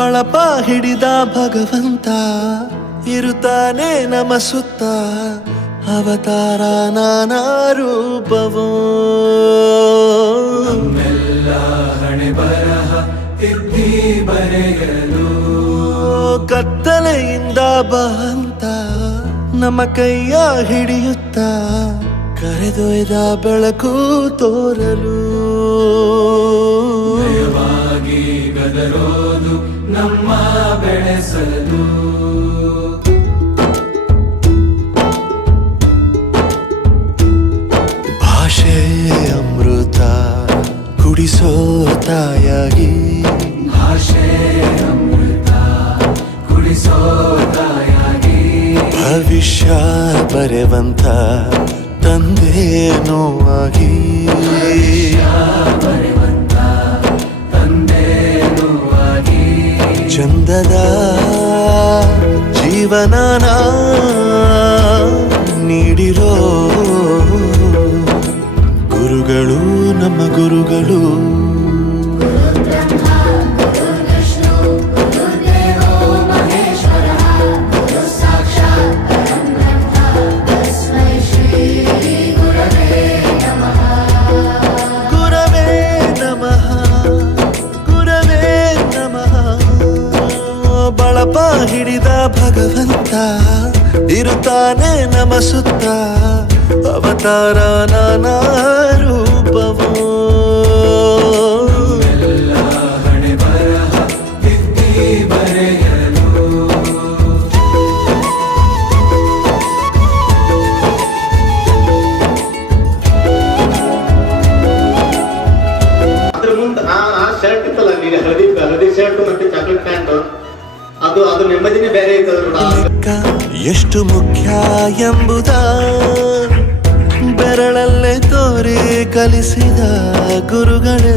ಬಳಪ ಹಿಡಿದ ಭಗವಂತ ಇರುತ್ತಾನೆ ನಮ ಸುತ್ತ ಅವತಾರ ನಾನಾ ರೂಪವೋ ನಮ್ಮೆಲ್ಲ ಹಣೆ ಬರಹ ತಿದ್ದಿ ಬರೆಯಲು ಕತ್ತಲೆಯಿಂದ ಬಂತ ನಮ್ಮ ಕೈಯ ಹಿಡಿಯುತ್ತ ಕರೆದೊಯ್ದ ಬೆಳಕು ತೋರಲು ಭಯವಾಗಿ ಗದರೋದು ನಮ್ಮ ಬೆಳೆಸಲು ಭಾಷೆ ಅಮೃತ ಕುಡಿಸೋ ತಾಯಾಗಿ ಭಾಷೆ ಅಮೃತ ಕುಡಿಸೋ ತಾಯಾಗಿ ಭವಿಷ್ಯ ಬರೆವಂತ ತಂದೇನೋ ಆಗಿ ಬರೆವಂತ ತಂದೇನೂ ಆಗಿ ಚಂದದ ಜೀವನನ ನೀಡಿರೋ ಗುರುಗಳು ನಮ್ಮ ಗುರುಗಳು ಗುರವೇ ನಮಃ ಗುರವೇ ನಮಃ ಬಳಪ ಹಿಡಿದ ಭಗವಂತ ಇರುತ್ತಾನೆ ನಮ ಸುತ್ತ ಅವತಾರ ನಾನಾ ರೂಪವೋ ಎಲ್ಲ ಹಣೆ ಬರಹ ತಿದ್ದಿ ಬರೆಯಲು ಅದ್ರ ಮುಂದೆ ಆ ಶರ್ಟ್ ಇತ್ತಲ್ಲ ನೀನು ಹಳದಿ ಶರ್ಟ್ ಮತ್ತೆ ಚಾಕ್ಲೇಟ್ ಪ್ಯಾಂಟ್ ಅದು ನೆಮ್ಮದಿನೇ ಬೇರೆ ಐತದ ಎಷ್ಟು ಮುಖ್ಯ ಎಂಬುದ ಬೆರಳಲ್ಲೇ ತೋರಿ ಕಲಿಸಿದ ಗುರುಗಳೇ